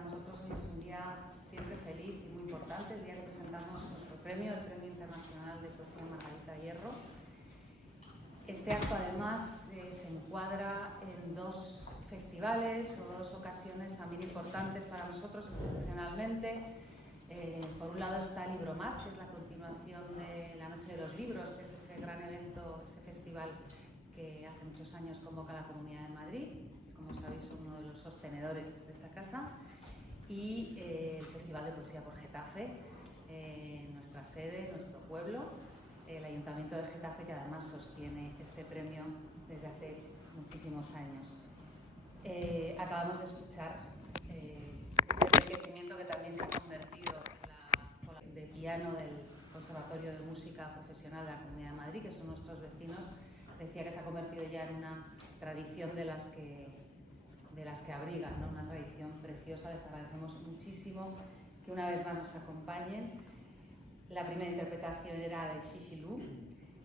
para nosotros hoy es un día siempre feliz y muy importante, el día que presentamos nuestro premio, el Premio Internacional de Poesía Margarita Hierro. Este acto además se encuadra en dos festivales o dos ocasiones también importantes para nosotros institucionalmente. Por un lado está Libromat, que es la continuación de la Noche de los Libros, que es ese gran evento, ese festival que hace muchos años convoca a la Comunidad de Madrid. Como sabéis, son uno de los sostenedores de esta casa. Y el Festival de Poesía por Getafe, nuestra sede, nuestro pueblo, el Ayuntamiento de Getafe, que además sostiene este premio desde hace muchísimos años. Acabamos de escuchar este enriquecimiento que también se ha convertido en la de piano del Conservatorio de Música Profesional de la Comunidad de Madrid, que son nuestros vecinos. Decía que se ha convertido ya en una tradición de las que abrigan, ¿no? Una tradición preciosa. Les agradecemos muchísimo que una vez más nos acompañen. La primera interpretación era de Shishilou,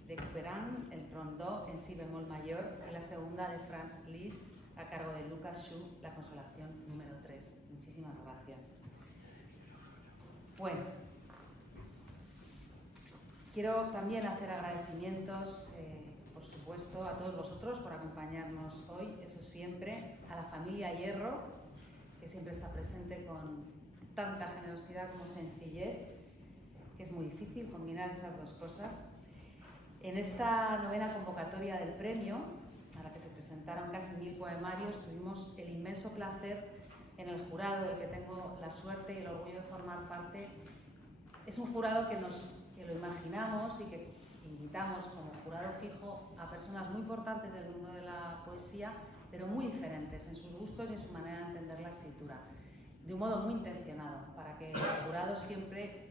de Couperin, el Rondó en si bemol mayor, y la segunda de Franz Liszt, a cargo de Lucas Schuh, la Consolación número 3. Muchísimas gracias. Bueno, quiero también hacer agradecimientos, por supuesto, a todos vosotros por acompañarnos hoy, eso siempre, a la familia Hierro, que siempre está presente con tanta generosidad como sencillez, que es muy difícil combinar esas dos cosas. En esta novena convocatoria del premio, a la que se presentaron casi 1000 poemarios, tuvimos el inmenso placer en el jurado, del que tengo la suerte y el orgullo de formar parte. Es un jurado que lo imaginamos y que invitamos como jurado fijo a personas muy importantes del mundo de la poesía, pero muy diferentes en sus gustos y en su manera de entender la escritura, de un modo muy intencionado, para que el jurado siempre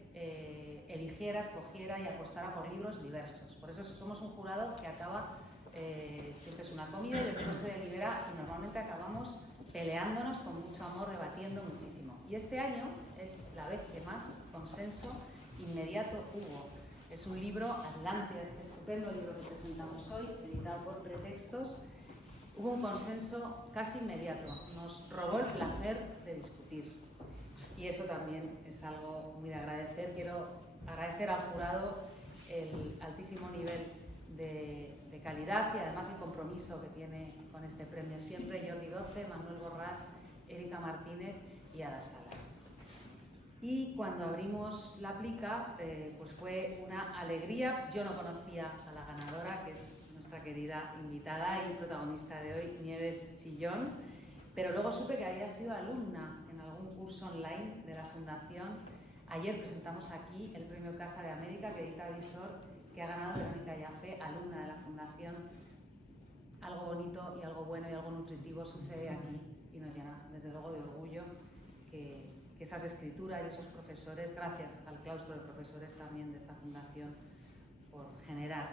eligiera, escogiera y apostara por libros diversos. Por eso somos un jurado que acaba, siempre es una comida y después se delibera, y normalmente acabamos peleándonos con mucho amor, debatiendo muchísimo. Y este año es la vez que más consenso inmediato hubo. Es un libro, Atlántida, este estupendo libro que presentamos hoy, editado por Pretextos. Hubo un consenso casi inmediato, nos robó el placer de discutir. Y eso también es algo muy de agradecer. Quiero agradecer al jurado el altísimo nivel de calidad y además el compromiso que tiene con este premio siempre. Jordi Doce, Manuel Borrás, Erika Martínez y Ada Salas. Y cuando abrimos la plica, pues fue una alegría. Yo no conocía a la ganadora, que es nuestra querida invitada y protagonista de hoy, Nieves Chillón, pero luego supe que había sido alumna en algún curso online de la Fundación. Ayer presentamos aquí el premio Casa de América que edita Visor, que ha ganado Verónica Yafé, alumna de la Fundación. Algo bonito y algo bueno y algo nutritivo sucede aquí y nos llena desde luego de orgullo que esas escrituras y esos profesores, gracias al claustro de profesores también de esta Fundación, por generar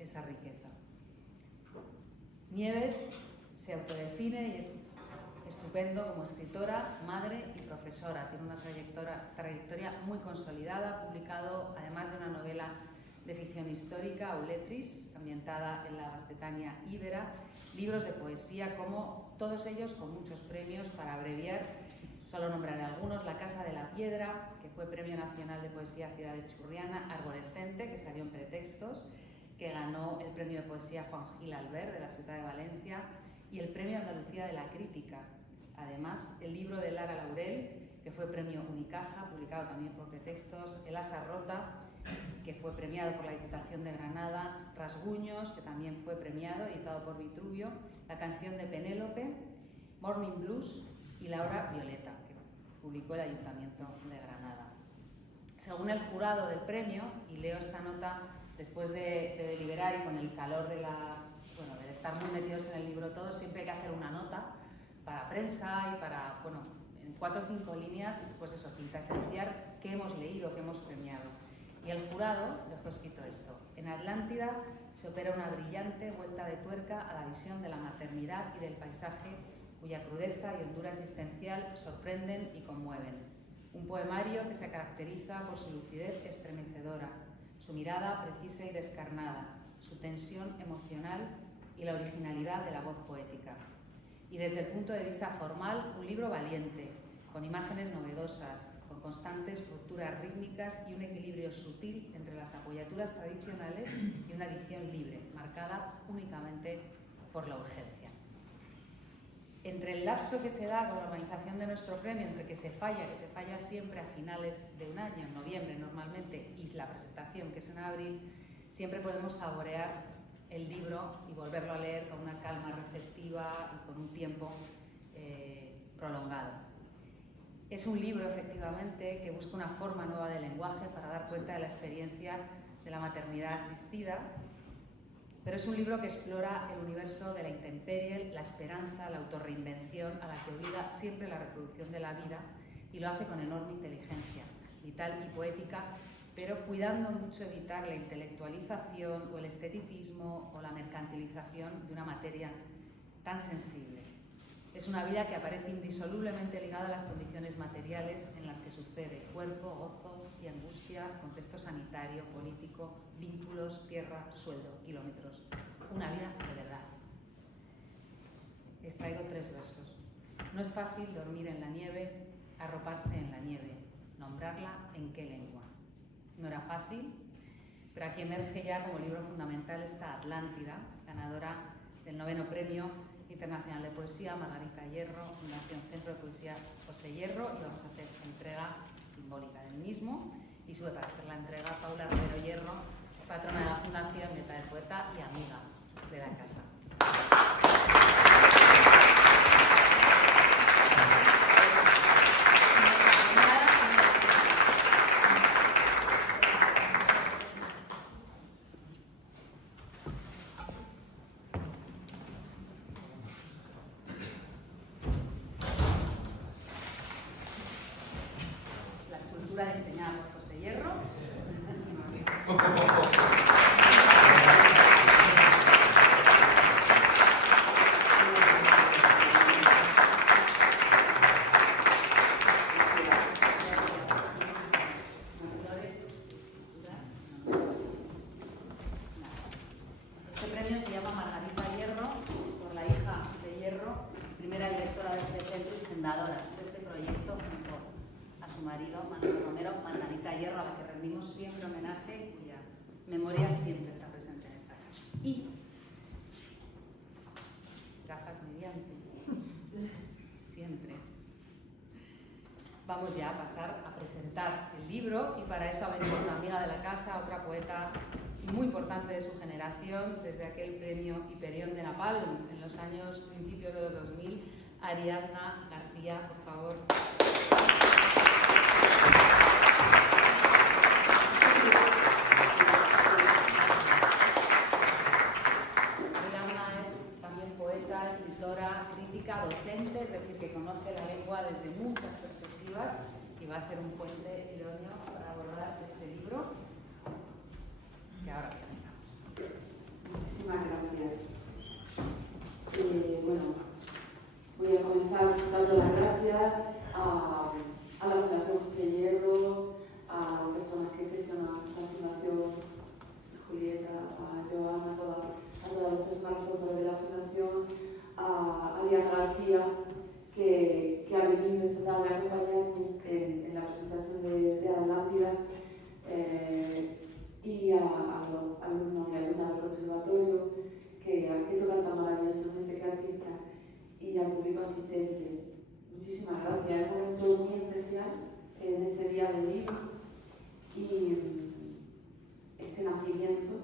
esa riqueza. Nieves se autodefine y es estupendo como escritora, madre y profesora. Tiene una trayectoria muy consolidada. Ha publicado, además de una novela de ficción histórica, Auletris, ambientada en la Vastetania íbera, libros de poesía, como todos ellos con muchos premios. Para abreviar, solo nombraré algunos: La Casa de la Piedra, que fue Premio Nacional de Poesía Ciudad de Churriana; Arborescente, que salió en Pretextos, que ganó el Premio de Poesía Juan Gil Albert de la Ciudad de Valencia, y el Premio Andalucía de la Crítica. Además, el libro de Lara Laurel, que fue Premio Unicaja, publicado también por Pretextos; El Asa Rota, que fue premiado por la Diputación de Granada; Rasguños, que también fue premiado, editado por Vitruvio; La Canción de Penélope; Morning Blues y La Hora Violeta, que publicó el Ayuntamiento de Granada. Según el jurado del premio, y leo esta nota después de deliberar y con el calor de estar muy metidos en el libro todos, siempre hay que hacer una nota para prensa y para, en 4 o 5 líneas, pues eso, quintaesenciar qué hemos leído, qué hemos premiado. Y el jurado dejó escrito esto: en Atlántida se opera una brillante vuelta de tuerca a la visión de la maternidad y del paisaje, cuya crudeza y hondura existencial sorprenden y conmueven. Un poemario que se caracteriza por su lucidez estremecedora, su mirada precisa y descarnada, su tensión emocional y la originalidad de la voz poética. Y desde el punto de vista formal, un libro valiente, con imágenes novedosas, con constantes rupturas rítmicas y un equilibrio sutil entre las apoyaturas tradicionales y una dicción libre, marcada únicamente por la urgencia. Entre el lapso que se da con la organización de nuestro premio, entre que se falla siempre a finales de un año, en noviembre normalmente, y la presentación, que es en abril, siempre podemos saborear el libro y volverlo a leer con una calma receptiva y con un tiempo prolongado. Es un libro, efectivamente, que busca una forma nueva de lenguaje para dar cuenta de la experiencia de la maternidad asistida, pero es un libro que explora el universo de la intemperie, la esperanza, la autorreinvención, a la que obliga siempre la reproducción de la vida, y lo hace con enorme inteligencia, vital y poética, pero cuidando mucho evitar la intelectualización o el esteticismo o la mercantilización de una materia tan sensible. Es una vida que aparece indisolublemente ligada a las condiciones materiales en las que sucede: cuerpo, gozo y angustia, contexto sanitario, político, vínculos, tierra, sueldo, kilómetros. Una vida de verdad. Extraigo 3 versos. No es fácil dormir en la nieve, arroparse en la nieve, nombrarla en qué lengua. No era fácil, pero aquí emerge ya como libro fundamental esta Atlántida, ganadora del 9º Premio Internacional de Poesía Margarita Hierro, Fundación Centro de Poesía José Hierro, y vamos a hacer entrega simbólica del mismo. Y sube para hacer la entrega Paula Romero Hierro, patrona de la Fundación, nieta del poeta y amiga de la casa. La escultura diseñada por José Hierro. Este premio se llama Margarita Hierro, por la hija de Hierro, primera directora de este centro y fundadora de este proyecto, junto a su marido, Manuel Romero, Margarita Hierro, a la que rendimos siempre homenaje y cuya memoria siempre está presente en esta casa. Y, gafas mediante, siempre. Vamos ya a pasar a presentar el libro, y para eso ha venido una amiga de la casa, otra poeta y muy importante de su generación, desde aquel premio Hiperión de Napalm en los años principios de los 2000, Ariadna García, por favor. Ariadna es también poeta, escritora, crítica, docente, es decir, que conoce la lengua desde muchas perspectivas y va a ser un puente idóneo para abordar este libro que ahora presentamos. Muchísimas gracias. Bueno, voy a comenzar dando las gracias a la Fundación José Hierro, a las personas que gestionan la Fundación, Julieta, a Joana, a todas las personas responsables de la Fundación, a Ariadna García, que ha venido esta tarde a acompañarme en la presentación de Atlántida, y a los alumnos y alumnas del conservatorio que tocan tan maravillosamente, que artistas, y al público asistente. Muchísimas gracias. Es un momento muy especial en este día del libro y este nacimiento,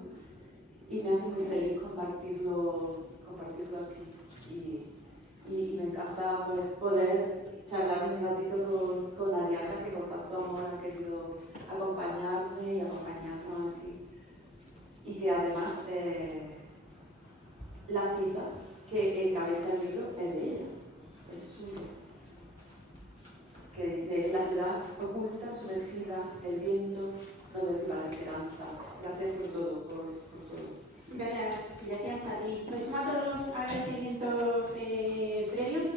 y me hace muy feliz compartirlo aquí. Y me encanta poder charlar un ratito con Ariadna, que con tanto amor ha querido acompañarme y acompañarnos aquí. Y que además la cita que encabeza el libro es de ella, es suya. Que dice: la ciudad oculta, sumergida, el viento no derriba la esperanza. Gracias por todo, por todo. Gracias a ti. Pues sumo todos los agradecimientos previos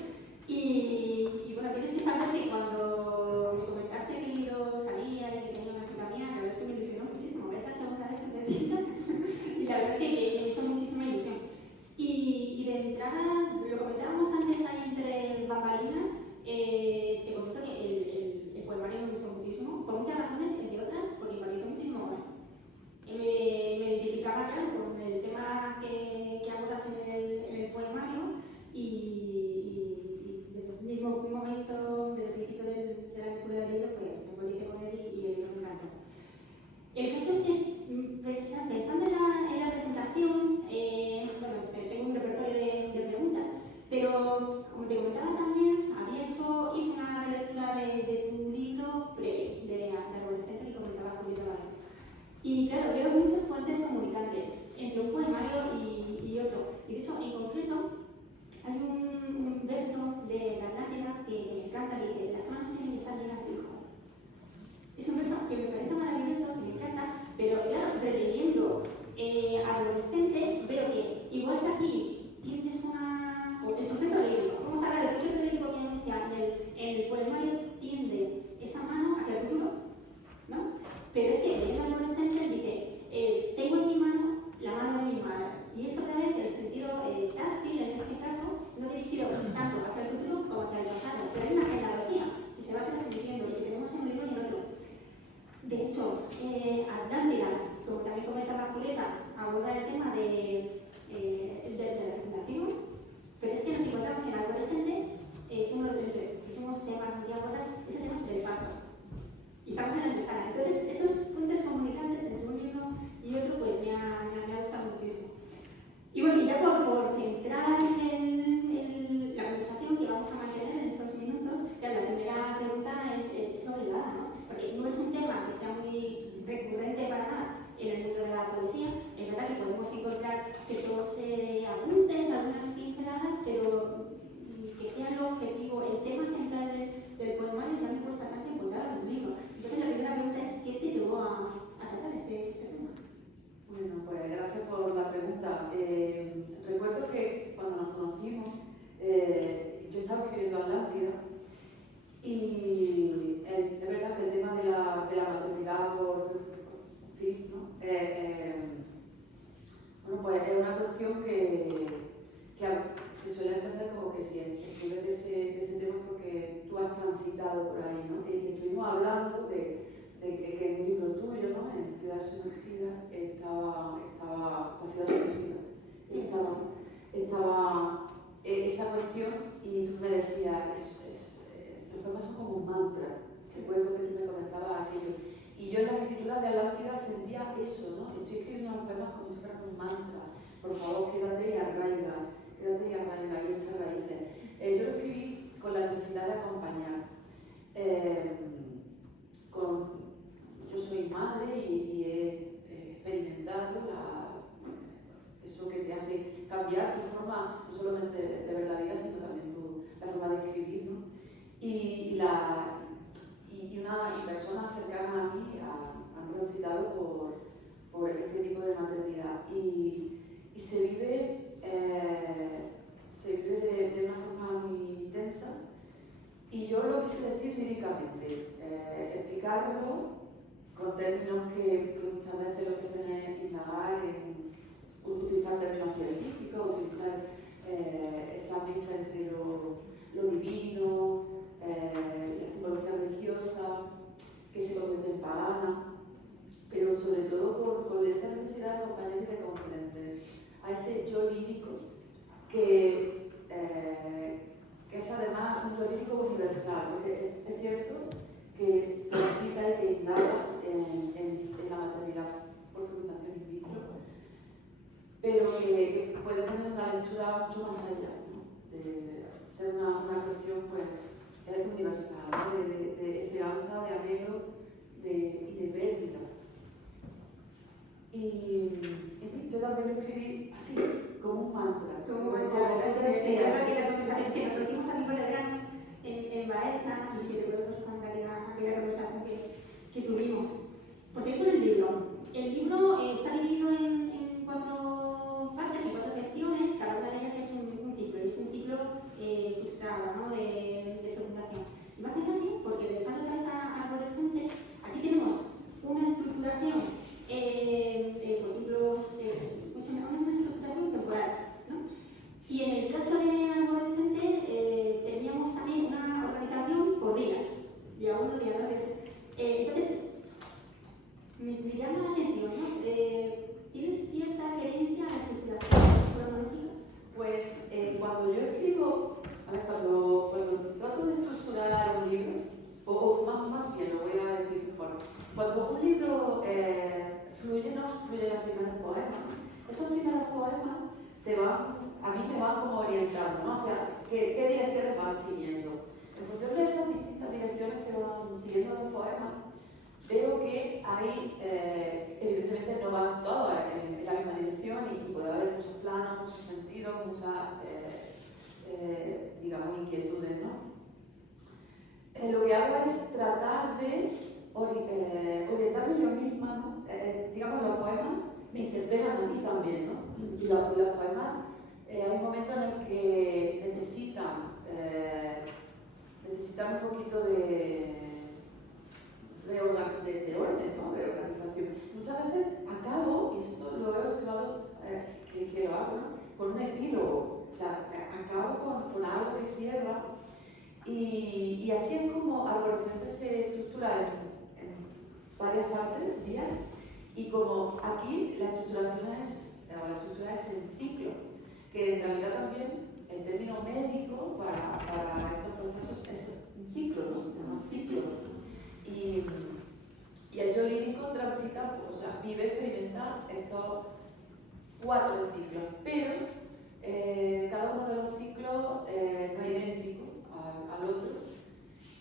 y bueno, tienes que saber que cuando me comentaste que el libro salía y que tenía una cita mía, la verdad es que me ilusionó muchísimo. Es la segunda vez que me visita y la verdad es que me hizo muchísima ilusión. Y de entrada, lo comentábamos antes ahí entre bambalinas, te comento que leído, pues me contacté con él y el libro me encantó. El caso es que, pensando en la presentación, bueno, tengo un repertorio de preguntas, pero como te comentaba también, hice una lectura de tu libro previo, de adolescente, que comentaba Julieta Barrio. Y claro, veo muchos puentes comunicantes entre un poemario y otro. Y de hecho, en concreto, hay un verso de la Atlántida que me encanta, que dice: las manos tienen que estar llenas de hijo. Es un verso que me parece maravilloso, que me encanta, pero claro, releyendo adolescente, veo que, igual que aquí, tienes el sujeto lírico, vamos a hablar del sujeto lírico que en el poemario tiende esa mano hacia el futuro, ¿no? Pero es que leyendo adolescente dice: tengo en mi mano la mano de mi madre. Y eso obviamente el sentido táctil, en este caso, no dirigido tanto hacia el futuro como hacia el pasado, pero hay una genealogía que se va transmitiendo y que tenemos en un libro y en otro. De hecho, Atlántida, como también comentaba Julieta, aborda el tema de la fecundación, pero es que nos encontramos que en adolescente, uno de los muchísimos temas que abordas es el tema del parto. Y estamos en la antesala. Entonces, esos puntos comunicantes entre un libro y otro, pues me ha gustado muchísimo. Y bueno, y ya por centrar la conversación que vamos a mantener en estos minutos, ya la primera pregunta es obligada, ¿no? Porque no es un tema que sea muy recurrente para nada en el mundo de la poesía. Es verdad que podemos encontrar ciertos apuntes, algunas pinceladas, pero que sea el objetivo, el tema central del poemario, ya me cuesta tanto encontrar un libro. Entonces, la primera pregunta es: ¿qué te llevó a tratar este tema? Bueno, pues gracias por la pregunta. Recuerdo que cuando nos conocimos, yo estaba escribiendo Atlántida y es verdad que el tema de la maternidad por fin, ¿no? Bueno, pues es una cuestión que se suele entender como que si escribes de ese tema porque tú has transitado por ahí, ¿no? Y estuvimos hablando de que en un libro tuyo, ¿no? En Ciudad Sumergida, estaba esa cuestión, y tú me decías, los poemas son como un mantra. Recuerdo que tú me comentabas aquello. Y yo en las escrituras de Atlántida sentía eso, ¿no? Estoy escribiendo los poemas como si fuera un mantra. Por favor, quédate y arraiga y echa raíces. Yo lo escribí con la necesidad de acompañar. Yo soy madre y he experimentado eso que te hace cambiar tu forma, no solamente de ver la vida, sino también la forma de escribir, ¿no? Y personas cercanas a mí han transitado por este tipo de maternidad y se vive de una forma muy intensa. Y yo lo quise decir líricamente, explicarlo con términos que muchas veces lo que hacen es indagar en utilizar términos científicos, utilizar esa mezcla entre lo divino, la simbología religiosa, que se convierte en pagana, pero sobre todo con esa necesidad de acompañar y de comprender a ese yo lírico que es además un yo lírico universal, porque es cierto que transita y que indaga en la maternidad por fecundación in vitro, pero que puede tener una lectura mucho más allá, ¿no? De ser una cuestión pues universal, ¿no? de esperanza, de anhelo y de pérdida. Y en fin, yo también lo escribí así, como un mantra. Como la verdad es que nos conocimos aquí por el Gran en Baeza, y si recuerdo ahí evidentemente no van todos en la misma dirección y puede haber muchos planos, muchos sentidos, muchas digamos, inquietudes, ¿no? Lo que hago es tratar de orientarme yo misma, ¿no? Digamos, los poemas me interpelan a mí también, ¿no? Y los poemas hay momentos en los que necesitan un poquito de orden, ¿no? De organización. Muchas veces acabo, y esto lo he observado que lo hago, ¿no? Con un epílogo, o sea, acabo con algo que cierra y así es como Arborescente se estructura en varias partes, días, y como aquí la estructura es en ciclo, que en realidad también el término médico para estos procesos es un ciclo, ¿no? Se llama ciclo. Y el yo lírico transita, o sea, vive, experimenta estos 4 ciclos, pero cada uno de los ciclos no es idéntico al otro.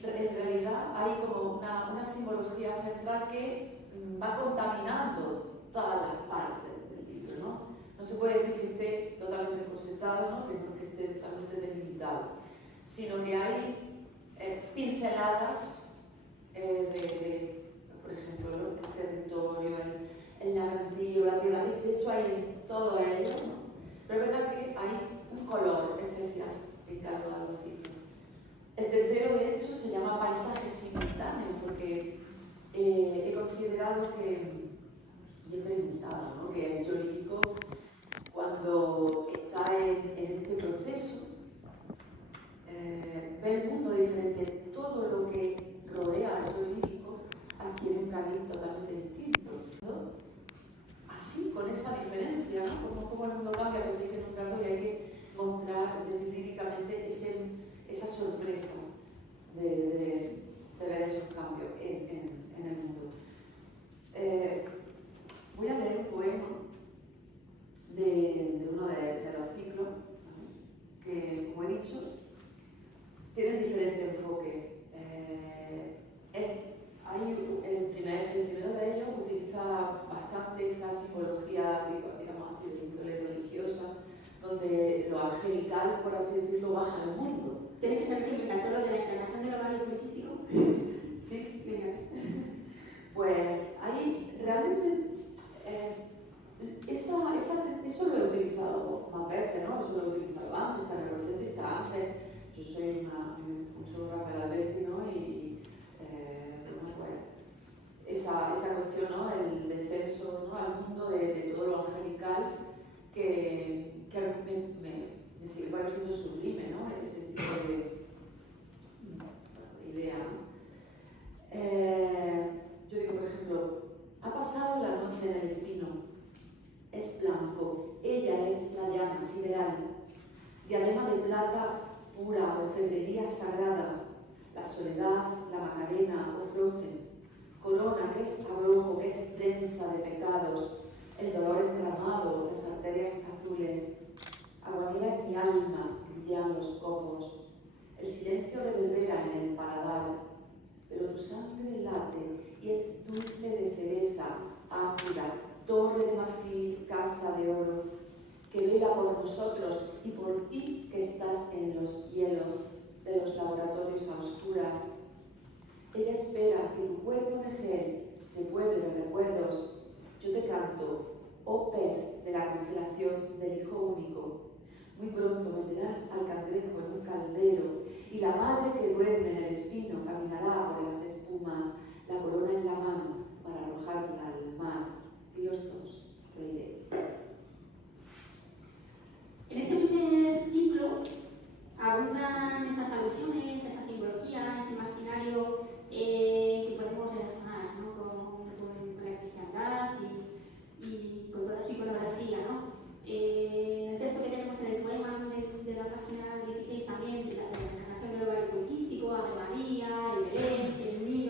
En realidad hay como una simbología central que va contaminando todas las partes del libro, ¿no? No se puede decir que esté totalmente corsetado, ¿no? Que esté totalmente delimitado, sino que hay pinceladas por ejemplo, el territorio, el narrativo, la tierra, eso hay en todo ello, ¿no? Pero es verdad que hay un color especial en cada uno de los ciclos. El tercero, de hecho, se llama paisaje simultáneo, porque he considerado que, y he preguntado, ¿no? Que el yo lírico, cuando está en este proceso, ve el mundo diferente. Todo lo que rodea al yo lírico adquiere un cariz totalmente distinto, ¿no? Así, con esa diferencia, ¿no? Como el mundo cambia, pues hay que nombrarlo y hay que mostrar líricamente esa sorpresa de ver esos cambios en el mundo. Voy a leer un poema de uno de los ciclos, ¿no? Que, como he dicho, tienen diferente enfoque. El primero de ellos utiliza bastante esta simbología, digamos así, de índole religiosa, donde lo angelical, por así decirlo, baja al mundo. ¿Tienes que saber que me encantó lo de la encarnación del horario político? Sí. Venga. Pues ahí realmente eso lo he utilizado más veces, ¿no? Eso lo he utilizado antes, para el antes. Yo soy un sociógrafo Alberti, ¿no? Bueno, pues esa cuestión, ¿no? El descenso, ¿no? Al mundo de todo lo angelical que me sigue pareciendo sublime, ¿no? Ese tipo de idea, ¿no? Yo digo, por ejemplo, ha pasado la noche en el espino, es blanco, ella es la llama sideral, diadema de plata pura, orfebrería sagrada, la soledad, la macarena o frozen, corona que es abrojo, que es densa de pecados, el dolor enramado, las arterias azules, agonía en mi alma, brillan los copos, el silencio reverbera en el paladar, pero tu sangre late y es dulce de cereza, ácida, torre de marfil, casa de oro, que vela por nosotros y por ti que estás en los hielos de los laboratorios a oscuras. Ella espera que tu cuerpo de gel se vuelva de recuerdos. Yo te canto, oh pez de la constelación del hijo único. Muy pronto meterás al cangrejo en un caldero y la madre que duerme en el espino caminará por las espumas, la corona en la mano para arrojarla al mar. Diostos, reiréis. En este primer ciclo abundan esas alusiones, esa simbología, ese imaginario que podemos relacionar, ¿no? con la cristiandad y con toda su iconografía, ¿no? El texto que tenemos en el poema de la página 16 también, de la encarnación del hogar eucarístico, Ave María, el Belén, el niño.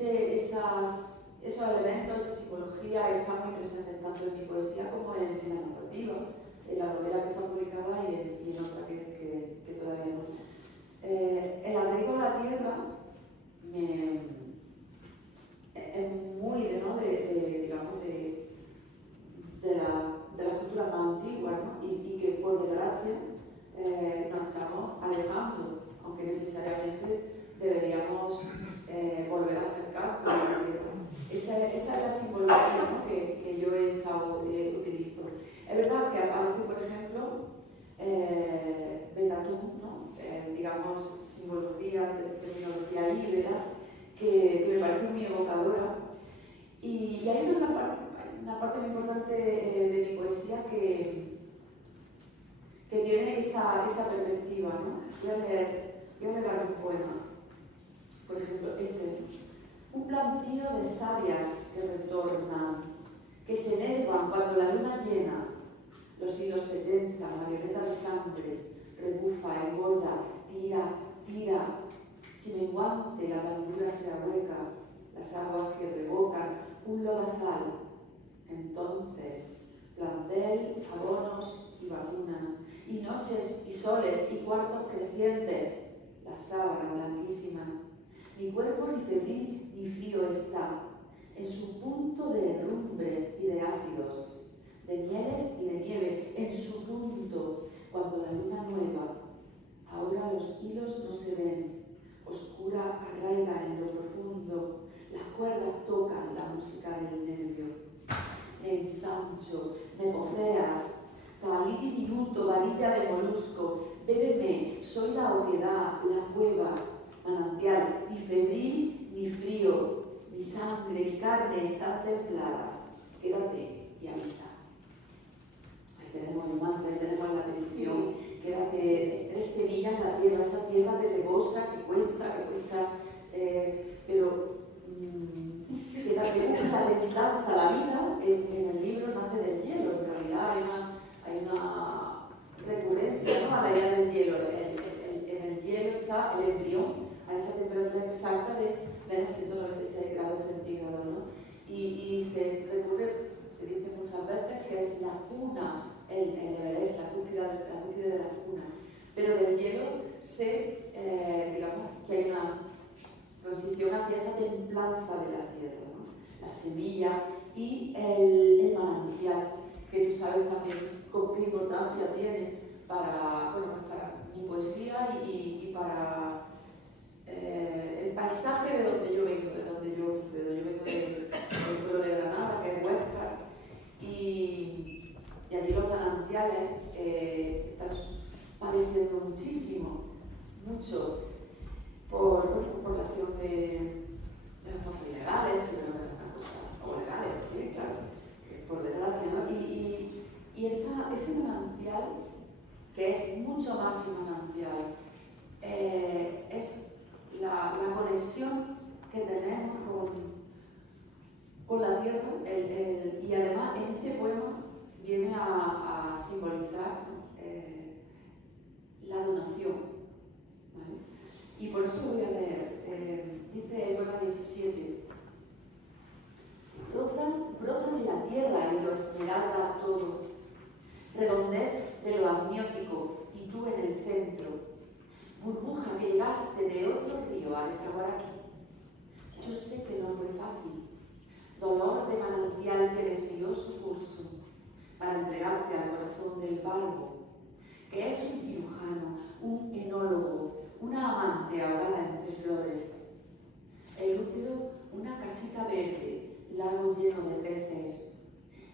esos elementos, esa simbología están muy presentes tanto en mi poesía como en la narrativa, en la novela que está publicada y en otra que todavía no. El arraigo a la tierra es muy de la cultura más antigua, ¿no? y que por desgracia nos estamos alejando, aunque necesariamente deberíamos volver a acercar a la tierra. Esa es la simbología, ¿no? que yo utilizo. Es verdad que aparece, por ejemplo, Betatún, ¿no? Digamos, simbología, terminología íbera, que me parece muy evocadora. Y hay una parte muy importante de mi poesía que tiene esa perspectiva, ¿no? Voy a leer un poema. Por ejemplo, un plantío de sabias que retornan, que se enervan cuando la luna llena, los hilos se tensan, la violeta de sangre rebufa, engorda, tira, sin menguante la blandura se ahueca, las aguas que revocan un lodazal. Entonces, plantel, abonos y vacunas, y noches y soles y cuartos crecientes, la sábana blanquísima. Mi cuerpo ni febril ni frío está, en su punto de herrumbres y de ácidos, de mieles y de nieve, en su punto, cuando la luna nueva. Ahora los hilos no se ven, oscura arraiga en lo profundo, las cuerdas tocan la música del nervio. Me ensancho, me poceas, tabalí diminuto, varilla de molusco, bébeme, soy la oquedad, la cueva, manantial, ni febril ni frío, mi sangre, mi carne están templadas, quédate y habita. Ahí tenemos el mantra, ahí tenemos la petición, quédate, eres semilla en la tierra, esa tierra pedregosa que cuesta, pero quédate, busca la danza, la vida en el libro nace del hielo, en realidad hay una recurrencia, ¿no? A la idea del hielo, en el hielo está el embrión, a esa temperatura exacta de menos 196 grados centígrados, ¿no? Y se recurre, se dice muchas veces que es la cuna, el Everest, la cúspide de la cuna. Pero del hielo digamos que hay una transición hacia esa templanza de la tierra, ¿no? La semilla y el manantial, que tú sabes también qué importancia tiene para mi poesía y para el paisaje de donde yo vengo, de donde yo procedo. Yo vengo del pueblo de Granada, que es Huesca, y allí los manantiales están padeciendo mucho, por la acción de los pozos ilegales, de las cosas, o legales, ¿sí? Claro, por desgracia, ¿no? Y ese manantial, que es mucho más que un manantial, es la conexión que tenemos con la tierra, y además en este poema viene a simbolizar la donación, ¿vale? Y por eso lo voy a leer. Dice el poema 17: brotan en la tierra y lo esmeralda todo, redondez de lo amniótico y tú en el centro, burbuja que llegaste de otro río a desaguar aquí. Yo sé que no fue fácil, dolor de manantial que desvió su curso para entregarte al corazón del barbo, que es un cirujano, un enólogo, una amante ahogada entre flores. El útero, una casita verde, lago lleno de peces,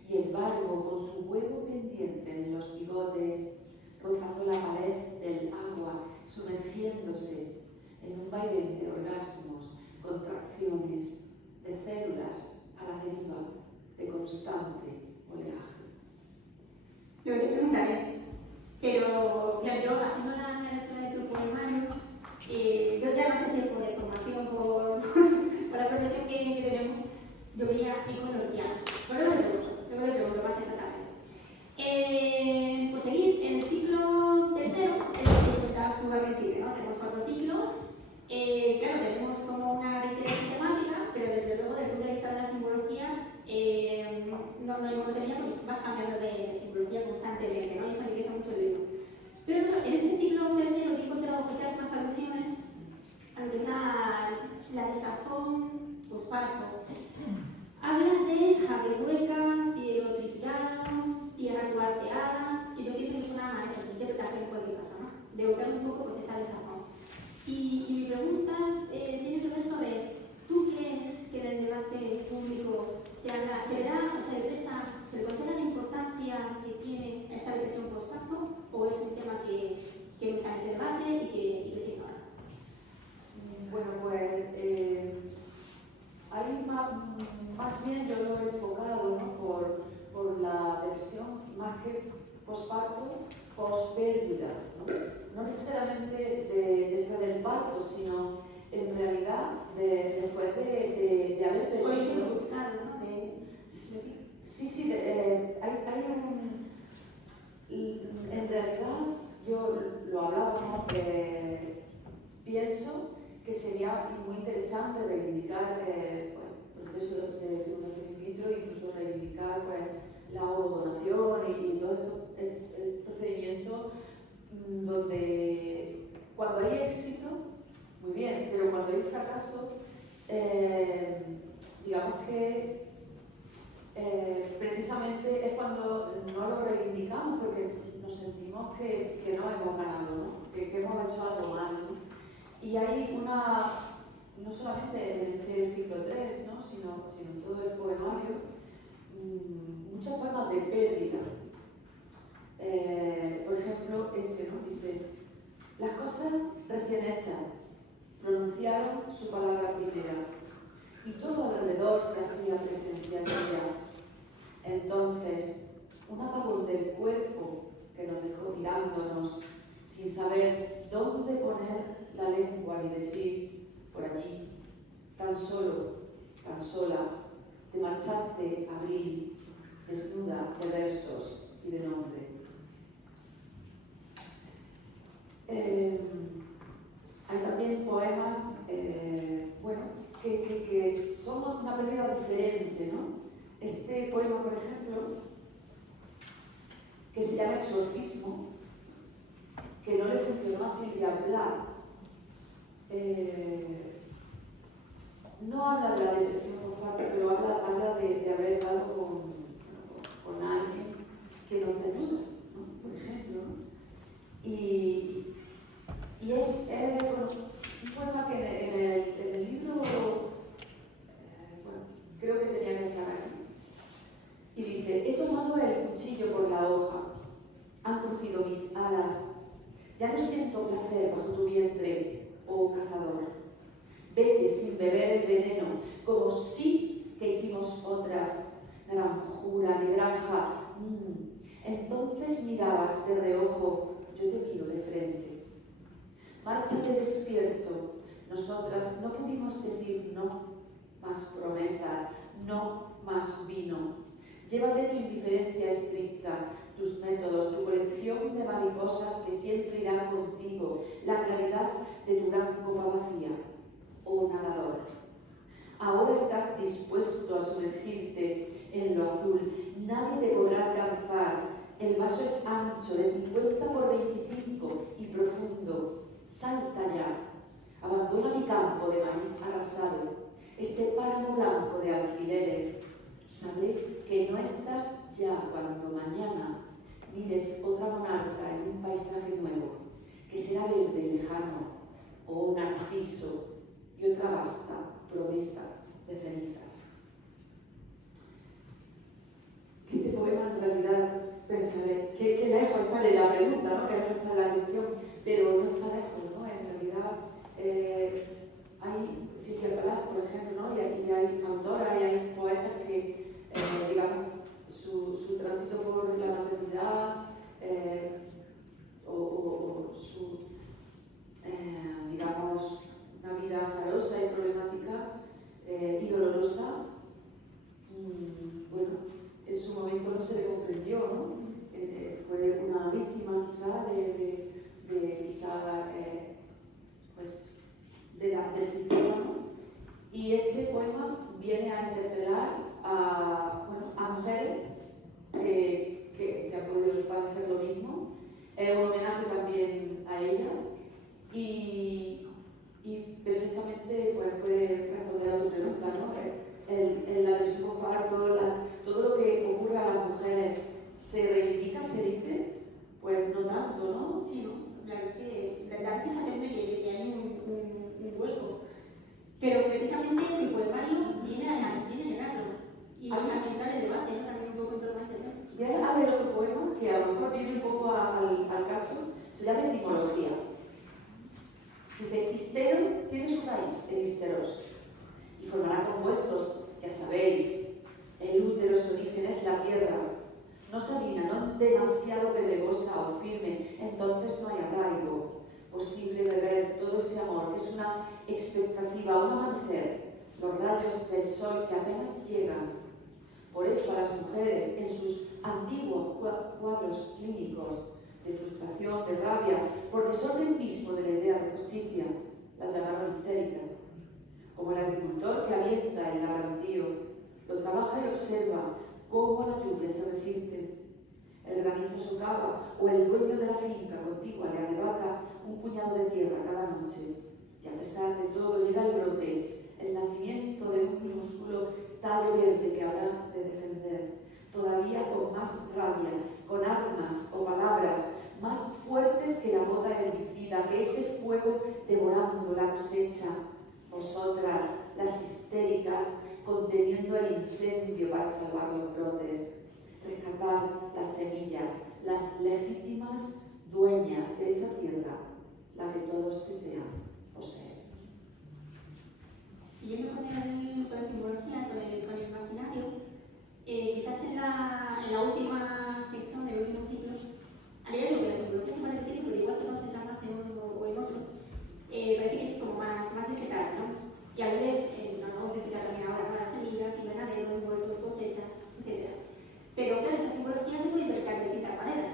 y el barbo con su huevo pendiente en los bigotes, rozando la pared del agua, sumergiéndose en un vaivén de orgasmos, contracciones, de células a la deriva, de constante oleaje. Lo que te preguntaré, pero claro, yo haciendo la lectura de tu poemario, yo ya no sé si es por información, por la profesión que tenemos, yo veía eco en los llanos. Por eso te pregunto más exactamente. Pues seguir en el ciclo tercero, es lo que comentabas tú al principio, ¿no? Tenemos 4 ciclos, claro, tenemos como una reiteración temática, pero más bien yo lo he enfocado, ¿no? por la depresión, más que posparto, pospérdida, ¿no? No necesariamente después del parto, sino en realidad después de haber perdido. ¿no? Sí, hay un... En realidad, yo lo hablaba, pienso que sería muy interesante reivindicar el proceso de fecundación in vitro, incluso reivindicar pues, la ovodonación y todo esto, el procedimiento donde cuando hay éxito, muy bien, pero cuando hay fracaso, digamos que precisamente es cuando no lo reivindicamos porque nos sentimos que no hemos ganado, ¿no? Que hemos hecho algo mal, ¿no? Y hay no solamente en el ciclo 3, ¿no? sino en todo el poemario, muchas formas de pérdida. Por ejemplo, ¿no? Dice, las cosas recién hechas pronunciaron su palabra primera y todo alrededor se hacía presencia en ella. Entonces, un apagón del cuerpo que nos dejó mirándonos sin saber dónde poner la lengua y decir, por allí, tan solo, tan sola, te marchaste, abril, desnuda de versos y de nombre. Hay también poemas, que son una pérdida diferente, ¿no? Este poema, por ejemplo, que se llama Exorcismo, que no le funcionó a Silvia Plath, no habla de la depresión postparto, pero habla de haber dado con alguien que no te ayuda, ¿no? Por ejemplo, ¿no? Y es un poema que en el libro, creo que tenía que estar aquí. Y dice, he tomado el cuchillo por la hoja, han crujido mis alas, ya no siento placer bajo tu vientre, oh cazador. Vete sin beber el veneno, como sí que hicimos otras, granjura de granja. Entonces mirabas de reojo, yo te miro de frente. Márchate despierto, nosotras no pudimos decir no, más promesas, no, más vino. Llévate tu indiferencia estricta, tus métodos, tu colección de mariposas que siempre irán contigo, la claridad de tu gran copa vacía, oh nadador. Ahora estás dispuesto a sumergirte en lo azul, nadie te podrá alcanzar, el vaso es ancho, de 50 por 25 y profundo, salta ya, abandona mi campo de maíz arrasado, este páramo blanco de alfileres, sabe que no estás ya cuando mañana mires otra monarca en un paisaje nuevo, que será verde y lejano, o un narciso y otra vasta promesa de cenizas. Que este poema en realidad pensaré que lejos está de la pregunta, ¿no? Que lejos está de la cuestión, pero no está lejos, ¿no? En realidad hay psiquiatras, por ejemplo, ¿no? Y hay autoras y hay poetas que, digamos, su tránsito por la maternidad o su, digamos, una vida azarosa y problemática y dolorosa, bueno, en su momento no se le comprendió, ¿no? Fue una víctima quizá pues, del sistema, ¿no? Y este poema viene a interpelar a mujeres que han podido padecer lo mismo. Es un homenaje también a ella y perfectamente pues, puede responder a tu pregunta, ¿no? La depresión postparto, todo lo que ocurre a las mujeres, ¿se reivindica, se dice? Pues no tanto, ¿no? Sí, ¿no? Claro, es que la verdad es que hay un hueco. Pero precisamente el poemario viene a llenar no demasiado pedregosa o firme, entonces no hay arraigo posible de ver todo ese amor, que es una expectativa, un amanecer, los rayos del sol que apenas llegan. Por eso a las mujeres, en sus antiguos cuadros clínicos de frustración, de rabia, por desorden mismo de la idea de justicia, las llamaron histéricas. Como el agricultor que avienta el lagartío, lo trabaja y observa cómo la lluvia se resiste. El granizo socava o el dueño de la finca contigua le arrebata un puñado de tierra cada noche. Y a pesar de todo llega el brote, el nacimiento de un minúsculo tallo verde que habrá de defender, todavía con más rabia, con armas o palabras más fuertes que la bota herbicida, que ese fuego devorando la cosecha. Vosotras, las histéricas, conteniendo el incendio para salvar los brotes, rescatar las semillas, las legítimas dueñas de esa tierra, la que todos desean poseer. Siguiendo con la simbología, con el imaginario, quizás en la última sección del último ciclo, a día de hoy la simbología se va a repetir, pero igual se concentra más en uno o en otros, parece que es como más vegetal, ¿no? Y a veces, no vamos a explicar también ahora, ¿no? Las semillas, invernaderos, huertos, cosechas, etc. Pero claro, esta simbología se puede interpretar de distintas maneras,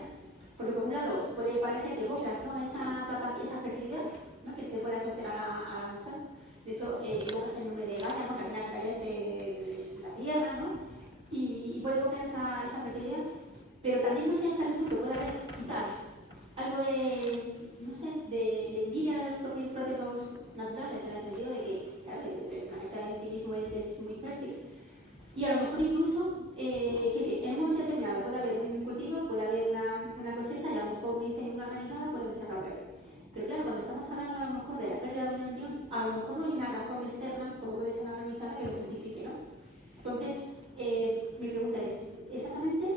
porque por un lado puede parecer que evocas, ¿no? esa fertilidad, ¿no? Que se puede asociar a la mujer. De hecho, evocas el nombre de Gaia, ¿no? Que al final Gaia es la tierra, ¿no? Y puede evocar esa fertilidad, pero también no sé hasta el punto que puede haber quizás algo de, no sé, de envidia de los propios procesos naturales, en el sentido de que, claro, el planeta en sí mismo es muy fértil. Y a lo mejor incluso, que en un momento determinado puede haber un cultivo, puede haber una cosecha, y a lo mejor un incendio, una granizada, puede echarlo a perder. Pero claro, cuando estamos hablando a lo mejor de la pérdida de un embrión, a lo mejor no hay una razón externa, como puede ser una granizada, que lo justifique, ¿no? Entonces, mi pregunta es, exactamente,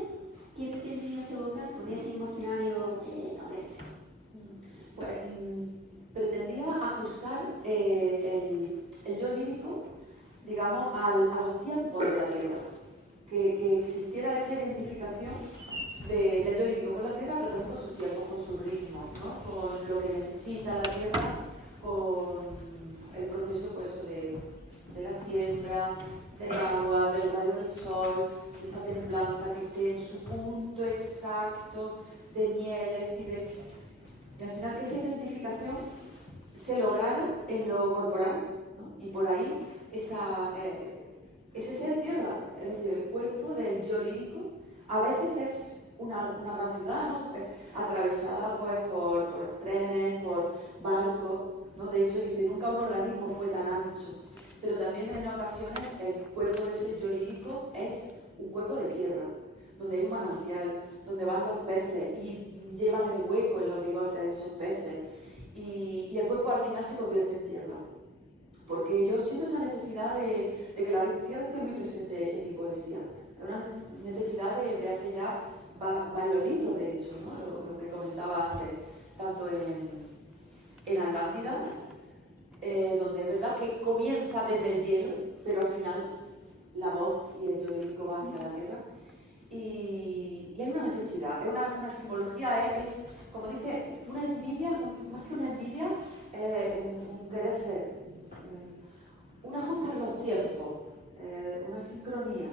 ¿qué tendrías que evocar con ese imaginario campestre? Pues pretendía ajustar el yo lírico, digamos, al tiempo de la tierra, que existiera esa identificación del yo lírico con la tierra, pero no con su tiempo, con su ritmo, ¿no? Con lo que necesita la tierra, con el proceso pues, de la siembra, del agua, del rayo del sol, de esa templanza que esté en su punto exacto de mieles y al final que esa identificación se lograra en lo corporal, ¿no? Y por ahí ese ser tierra, es decir, el cuerpo del yo lírico, a veces es una gran ciudad, ¿no? Atravesada pues, por trenes, por barcos, ¿no? De hecho, dice, nunca un organismo fue tan ancho, pero también en ocasiones el cuerpo de ese yo lírico es un cuerpo de tierra, donde hay un manantial, donde van los peces y llevan el hueco en los bigotes de esos peces. Y el cuerpo al final se convierte en tierra. Porque yo siento esa necesidad de que la tierra esté muy presente en mi poesía. Es una necesidad de hacer ya varios libros, de hecho, ¿no? Lo que comentaba antes, tanto en Atlántida, donde es verdad que comienza desde el hielo, pero al final la voz y el yo lírico van hacia la tierra. Y hay una necesidad, una simbología, es, como dice, una envidia, más que una envidia, un querer ser, un ajuste en los tiempos, una sincronía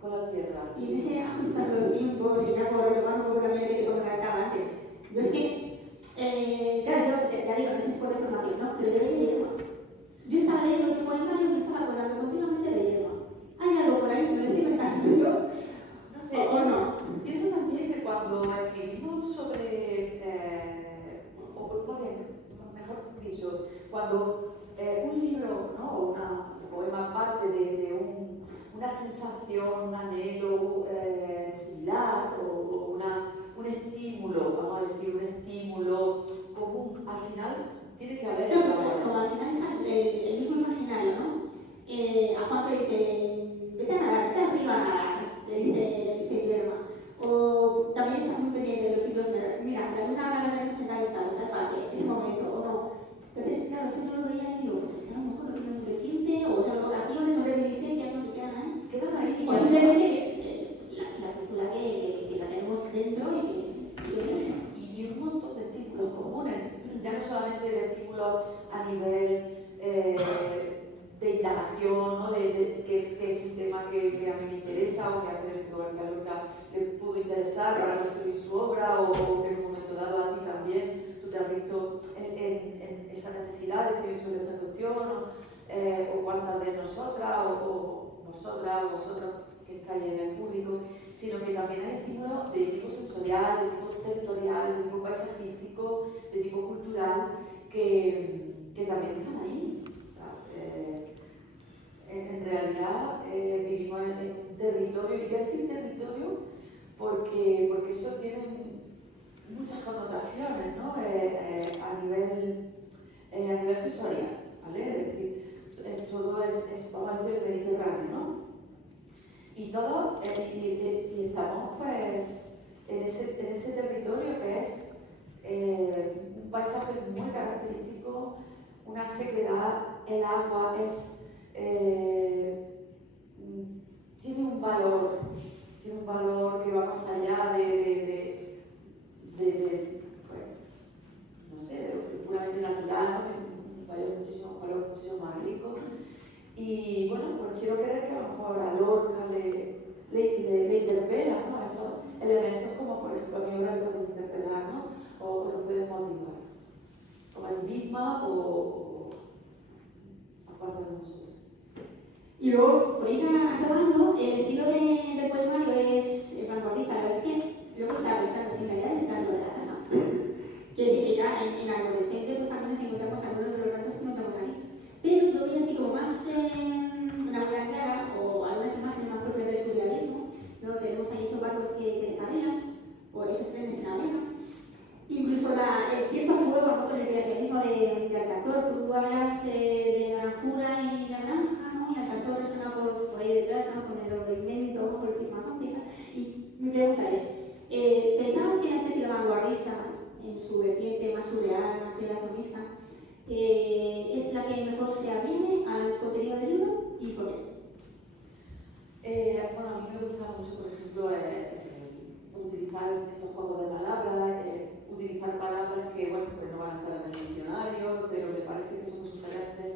con la tierra. Y en ese ajustar los tiempos, y ya por retomar un poco también lo que te comentaba antes, yo es que, claro, yo ya digo, no sé si es por reformación, ¿no? Pero yo leí Yerma. Yo estaba leyendo un poemario y me estaba acordando continuamente de Yerma. Hay algo por ahí, me lo estoy inventando yo. No sé, ¿O no? Pienso también que cuando escribimos sobre, o más bien, mejor dicho, cuando un libro, ¿no? O un poema parte de una sensación, un anhelo similar o un estímulo, vamos a decir, un estímulo común, al final tiene que haber Como al final es el mismo imaginario, ¿no? que a mí me interesa o que a Federico García Lorca le pudo interesar para construir su obra, o que en un momento dado a ti también tú te has visto en esa necesidad de escribir sobre esa cuestión, o cuántas de nosotras o vosotras o vosotros que estáis en el público, sino que también hay estímulos de tipo sensorial, de tipo territorial, de tipo paisajístico, de tipo cultural, que también están ahí. O sea, en realidad vivimos en un territorio, y voy a decir territorio porque eso tiene muchas connotaciones, ¿no? A nivel sensorial, ¿vale? Es decir, todo es, vamos a decir, el Mediterráneo, ¿no? Y todo, y estamos pues en ese territorio que es un paisaje muy característico, una sequedad, el agua tiene un valor que va más allá de pues, no sé, de lo puramente natural, un valor muchísimo más rico. Y bueno, pues quiero creer que a lo mejor a Lorca le interpela, ¿no? Esos elementos como por ejemplo a mi obra le pueden interpelar, ¿no? O lo pueden motivar. O a mí misma o a parte de nosotros. Y luego, por ir acabando, el estilo del poemario es vanguardista. La verdad es que luego estaba pensando, si me voy a dedicar de la casa, que ya en adolescente pues también nos encontramos algunos de los rasgos que encontramos ahí. Pero yo veía así como más una manera clara, o algunas imágenes más propias del surrealismo, ¿no? Tenemos ahí esos barcos que descarrilan, o esos trenes en la arena. Incluso el cierto juego, ¿no?, con el creacionismo de Alcantor. Tú hablas de la blancura y la granja, ¿no? Y Alcantor resuena por ahí detrás, ¿no?, con el invento, con el firmamento. Y mi pregunta es, ¿pensabas que la estética vanguardista, en su vertiente más surreal, más creacionista, es la que mejor se aviene al contenido del libro y por qué? Bueno, a mí me gusta mucho, por ejemplo, utilizar estos juegos de palabras, utilizar palabras que, bueno, pues no van a estar en el diccionario, pero me parece que son sugerentes.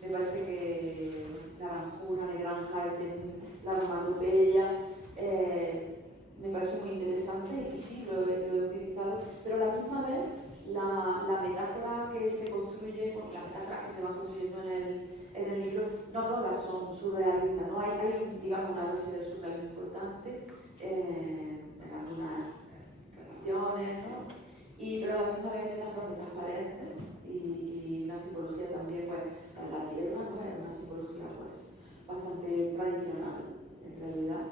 Me parece que la granjura de granja la onomatopeya, me parece muy interesante y sí, lo he utilizado, pero a la misma vez la metáfora que se construye, las metáforas que se van construyendo en el libro, no todas son surrealistas, ¿no? Hay digamos, una dosis de surrealismo importante en algunas relaciones, ¿no? Pero a la misma vez hay metáforas transparentes y una psicología también, pues, la tierra, ¿no? Es una psicología pues, bastante tradicional, en realidad.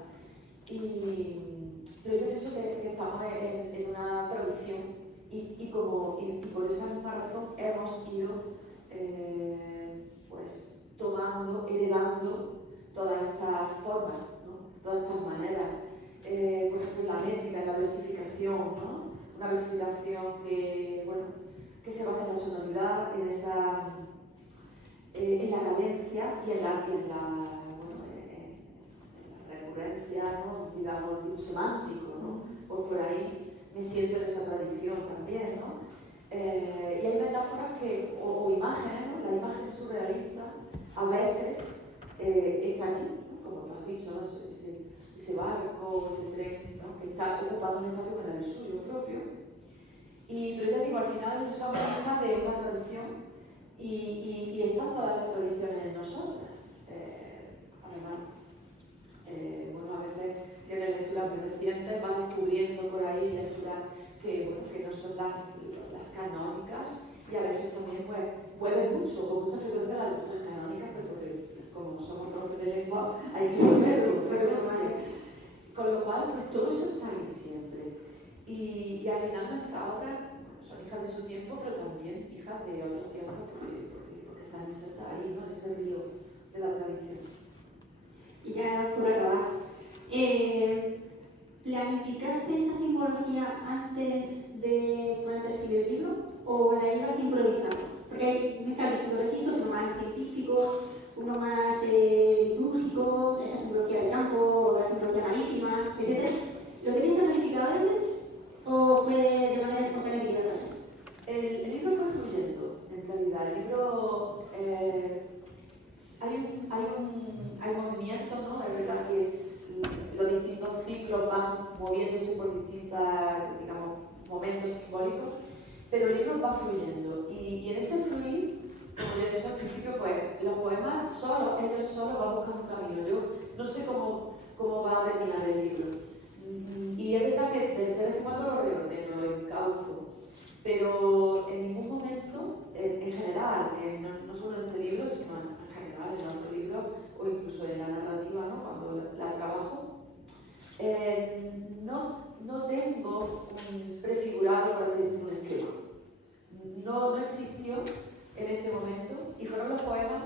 Pero yo pienso que estamos en una tradición y por esa misma razón hemos ido pues, heredando todas estas formas, ¿no? Todas estas maneras. Por ejemplo, la métrica, la versificación, ¿no? Una versificación que se basa en la sonoridad, en la cadencia y en la recurrencia, ¿no? Digamos, tipo semántico, ¿no? Por ahí me siento en esa tradición también, ¿no? Y hay metáforas o imágenes, ¿no? La imagen surrealista a veces está aquí, ¿no? Como tú has dicho, ¿no? Ese barco, ese tren, ¿no? Que está ocupando un espacio que no es el suyo propio. Pero ya digo, al final somos hijas de una tradición y están todas las tradiciones en nosotras. Además, a veces tienes lecturas muy recientes, vas descubriendo por ahí lecturas que no son las canónicas, y a veces también pues, vuelven mucho, con mucha frecuencia las lecturas canónicas, porque como somos profes de lengua, hay que verlo. Con lo cual, pues, todo eso está ahí siempre. Y al final nuestras obras son hijas de su tiempo, pero también hijas de otros tiempos, porque están insertadas ahí, ¿no? En ese río de la tradición. Y ya por acabar, ¿planificaste esa simbología antes de ponerte a escribir el libro o la ibas improvisando? Porque hay distintos registros, uno más científico, uno más litúrgico, esa simbología del campo, la simbología marítima, etc. ¿Lo tenías planificado antes o fue de manera espontánea que ibas a hacer? El libro fue fluyendo, en realidad. El libro hay movimiento, ¿no? Es verdad que a terminar el libro. Y es verdad que de vez en cuando lo reordeno, lo encauzo, pero en ningún momento, en general, no solo en este libro, sino en general en otro libro, o incluso en la narrativa, ¿no? Cuando la trabajo, no tengo un prefigurado, por así decirlo, un esquema. No existió en este momento y fueron los poemas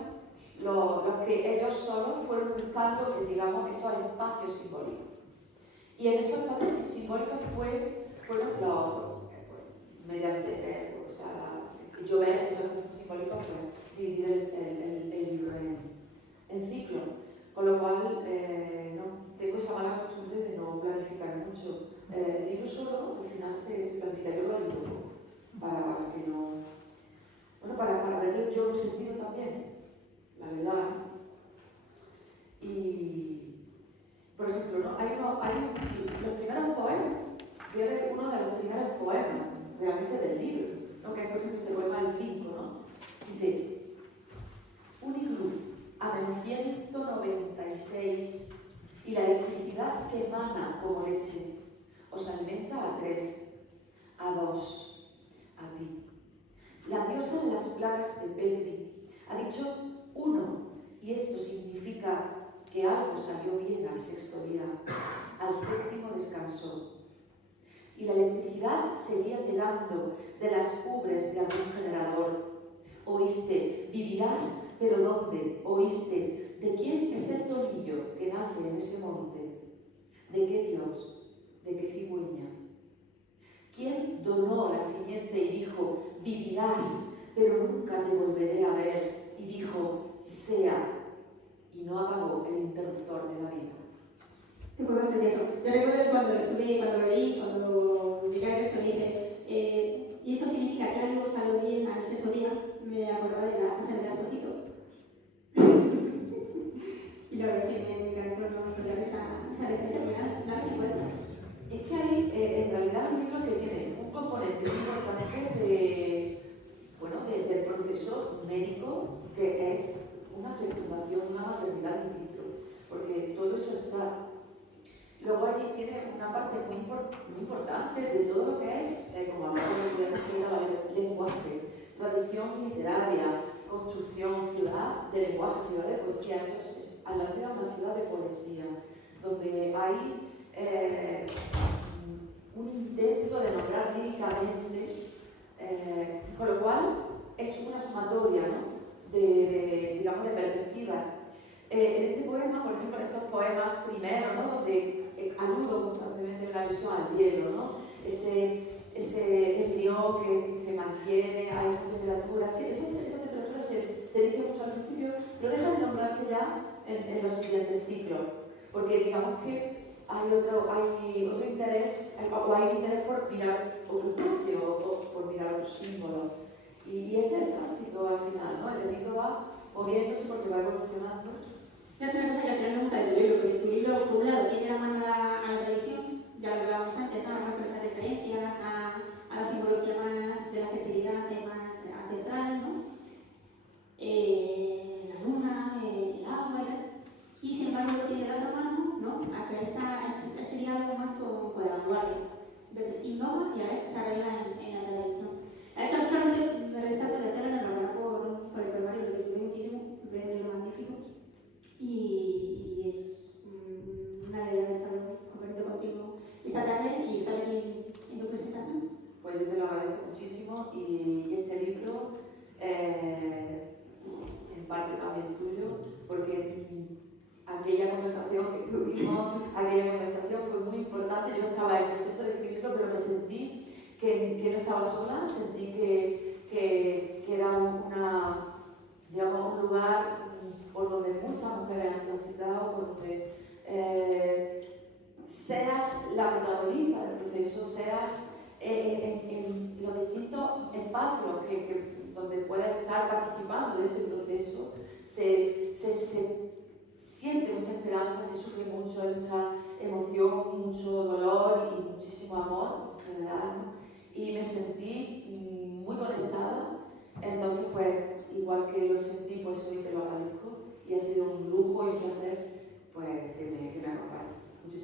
los que ellos solos fueron buscando, digamos, esos espacios simbólicos. Y en esos espacios simbólicos fueron los, mediante, yo veo esos espacios simbólicos, pues, dividir el libro en ciclos. Con lo cual, no tengo esa mala costumbre de no planificar mucho. El libro solo, al final, se planifica. Yo lo digo para que no... Bueno, para verle yo un sentido también, la verdad. Y, por ejemplo, ¿no? Los primeros poemas, voy a ver uno de los primeros poemas realmente del libro, ¿no? Que es, por ejemplo, este poema el 5, ¿no? Dice: un iglú a menos 196 y la electricidad que emana como leche os alimenta a 3, a 2, a ti. La diosa de las plagas de Petri ha dicho 1, y esto significa que algo salió bien al 6.º día, al 7.º descansó. Y la electricidad seguía llegando de las ubres de algún generador. Oíste, vivirás, pero ¿dónde? Oíste, ¿de quién es el tornillo que nace en ese monte? ¿De qué dios? ¿De qué cigüeña? ¿Quién donó la simiente y dijo, vivirás, pero nunca te volveré a ver? Y dijo, sea, y no apagó el interruptor de la vida. Te puedo hacer eso. Yo recuerdo cuando lo leí, cuando llegué a eso, me dije, y esto significa que algo salió bien al 6.º día, me acordaba de la cosa del Astocito. Y la verdad es que me encantó recordar esa referencia, porque nada se encuentra. Es que hay, en realidad, un libro que tiene un componente importante del proceso médico, que es una fecundación, una maternidad in vitro, porque todo eso está. Luego allí tiene una parte muy importante de todo lo que es, como hablamos de lenguaje, tradición literaria, construcción, ciudad de lenguaje, ciudad de poesía. Entonces, Atlántida es una ciudad de poesía, donde hay un intento de nombrar líricamente, con lo cual es una sumatoria, ¿no? de perspectivas. En este poema, por ejemplo, estos poemas primeros, ¿no? Donde aludo constantemente en la alusión al hielo, ¿no? Ese embrión que se mantiene a esa temperatura. Sí, esa temperatura se dice mucho al principio, pero deja de nombrarse ya en los siguientes ciclos, porque digamos que hay otro interés, o hay interés por mirar otro espacio, o por mirar otro símbolo. Y ese es el tránsito al final, ¿no? El libro va moviéndose porque va evolucionando. Yo es una cosa que al final me gusta de tu libro, porque tu libro, por un lado, tiene la mano a la tradición, ya lo hablábamos antes, ¿no? Con esas referencias a la simbología más de la fertilidad, más ancestral, ¿no? La luna, el agua, y sin embargo lo tiene la otra mano, ¿no? A que ese diálogo más con la vanguardia. Entonces, innova y a veces se arraiga en la tradición. A esta persona me resalta de hacer enhorabuena por el poemario, lo disfruté muchísimo, es un libro magnífico. Y es una alegría de estar compartiendo contigo esta tarde y estar aquí en tu presentación. Pues yo te lo agradezco muchísimo y este libro, en parte también tuyo, porque aquella conversación que tuvimos, aquella conversación fue muy importante. Yo no estaba en el proceso de escribirlo, pero me sentí que no estaba sola, sentí que era un lugar por donde muchas mujeres han transitado, por donde seas la protagonista del proceso, seas en los distintos espacios donde puedes estar participando de ese proceso, se siente mucha esperanza, se sufre mucho, hay mucha emoción, mucho dolor y muchísimo amor en general, ¿no? Y me sentí muy conectada. Entonces, pues, igual que lo sentí, pues hoy te lo agradezco y ha sido un lujo y un placer, pues, que me acompañe. Muchísimas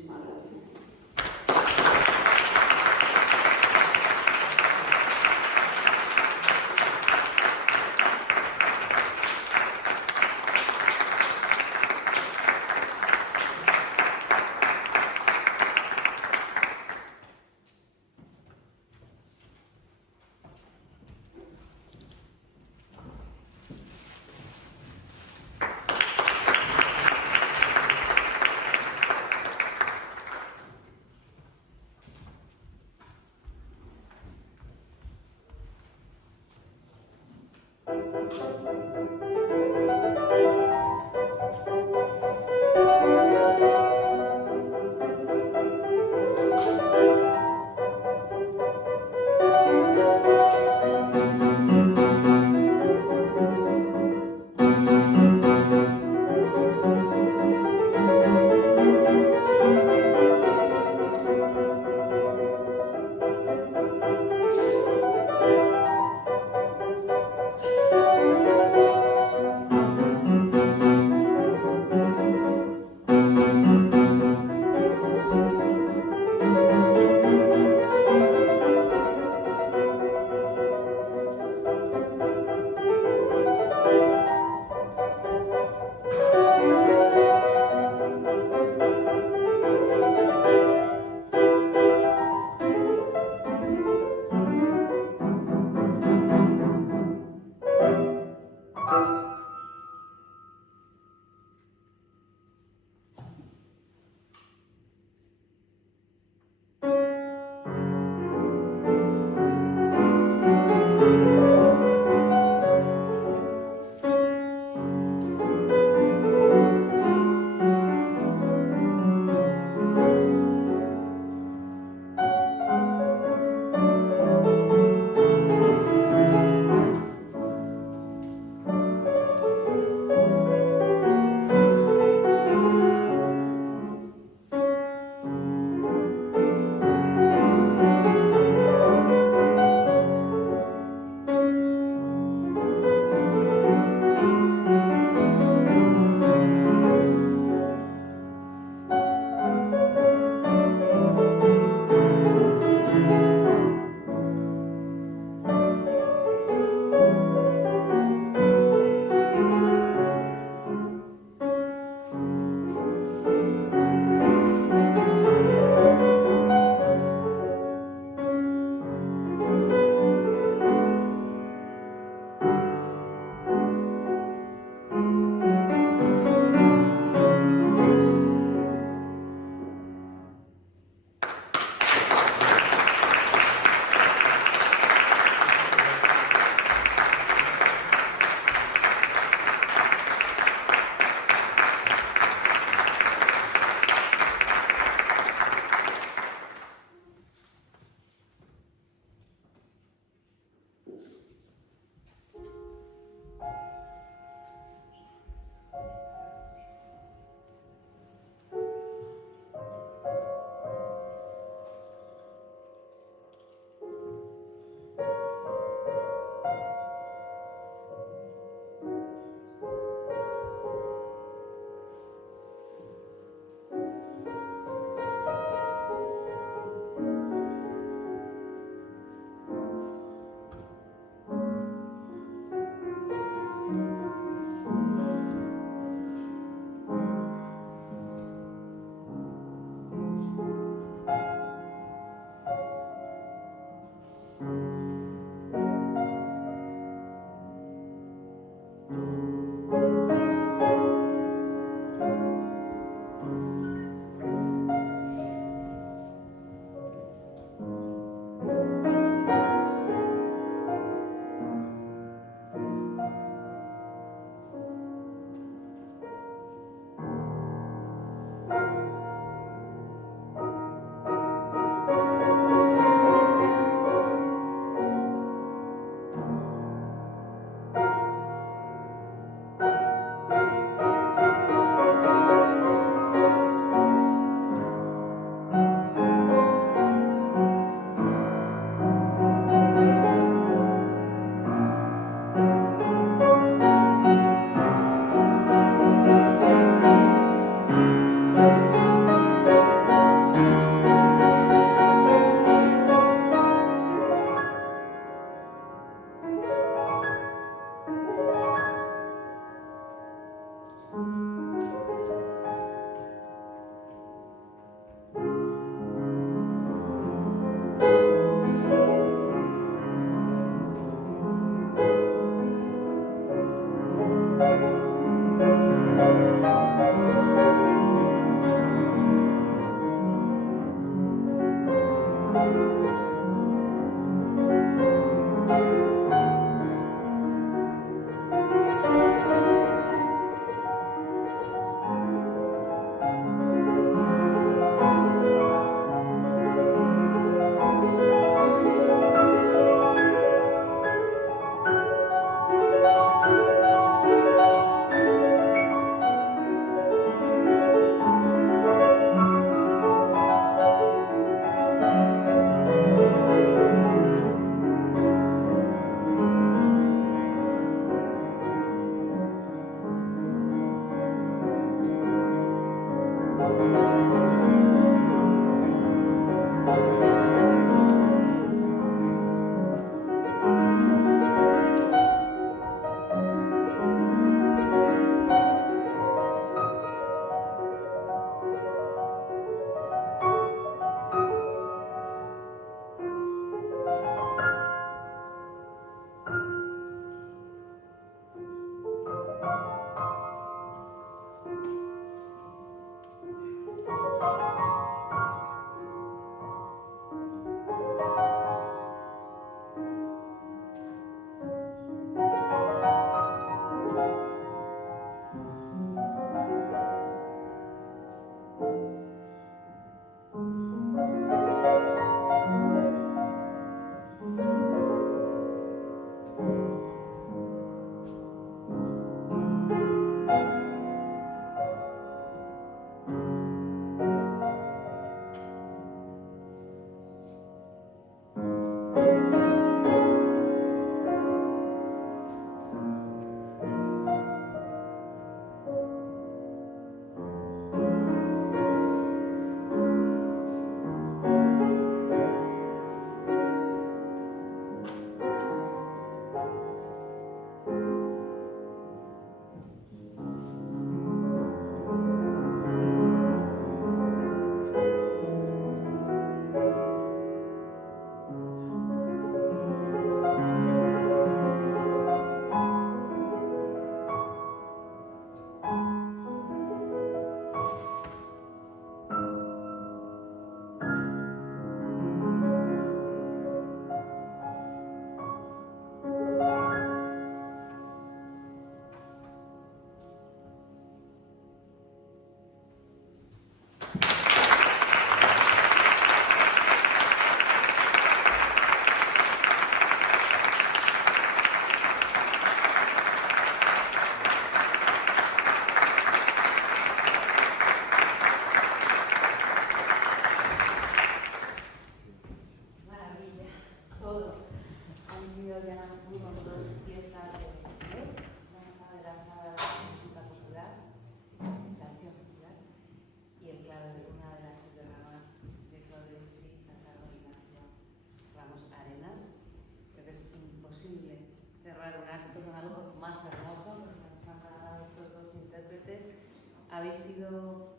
habéis sido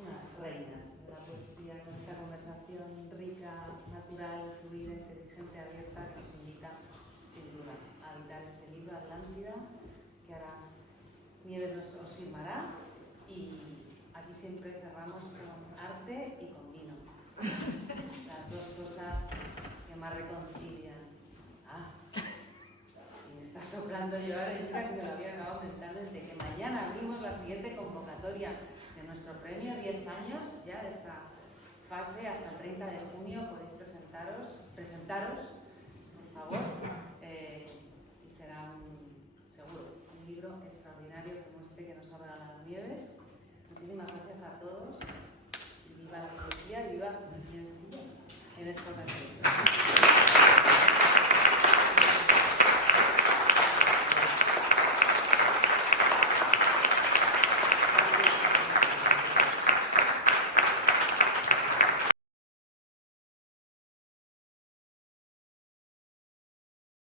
unas reinas de la poesía con esta conversación rica, natural, fluida, inteligente, abierta, que nos invita, sin duda, a habitar este libro, Atlántida, que ahora Nieves os firmará. Y aquí siempre cerramos con arte y con vino. Las dos cosas que más reconcilian. Y me está soplando yo ahora y mira que me lo había acabado mentalmente, que mañana abrimos la siguiente convocatoria de nuestro premio, 10 años ya de esta fase, hasta el 30 de junio podéis presentaros, por favor, y será seguro un libro extraordinario como este que nos ha regalado Nieves. Muchísimas gracias a todos y viva la poesía y viva Nieves en esta ocasión.